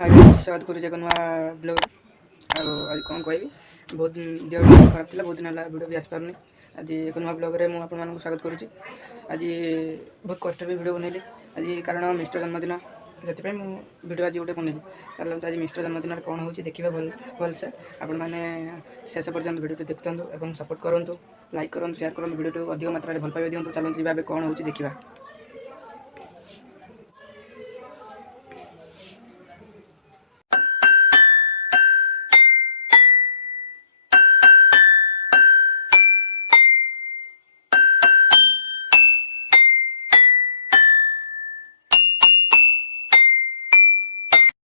हाय स्वागत करुचे एक नुआ ब्लॉग आज कौन कह बहुत देह खराब था बहुत दिन है भिडियो भी आसपारनी आज एक नुआ ब्लॉग रे मुझे आपको स्वागत करुच्ची आज बहुत कष्ट भी भिडियो बनैली आज कारण मिस्टर जन्मदिन से भिडियो आज गोटे बनैली चलते आज मिस्टर जन्मदिन कौन हो देखिए भलसे आपण मैंने शेष पर्यटन भिडियो देखुं और सपोर्ट करूँ लाइक करूँ शेयर करूँ भिडियो अधिक मात्रा भल पाइबा दिखाँ चलते जी कौन हो देखा।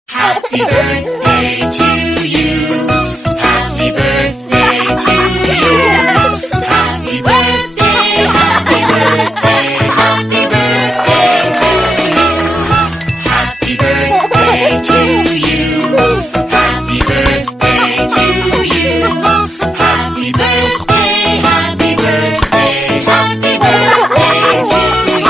Happy birthday to you. Happy birthday to you. Happy birthday, happy birthday, happy birthday to you. Happy birthday to you. Happy birthday to you. Happy birthday, happy birthday, happy birthday to you.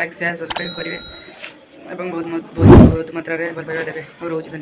Like share subscribe करेंगे और बहुत बहुत बहुत मात्रा भल पाइबा देवे और रोज।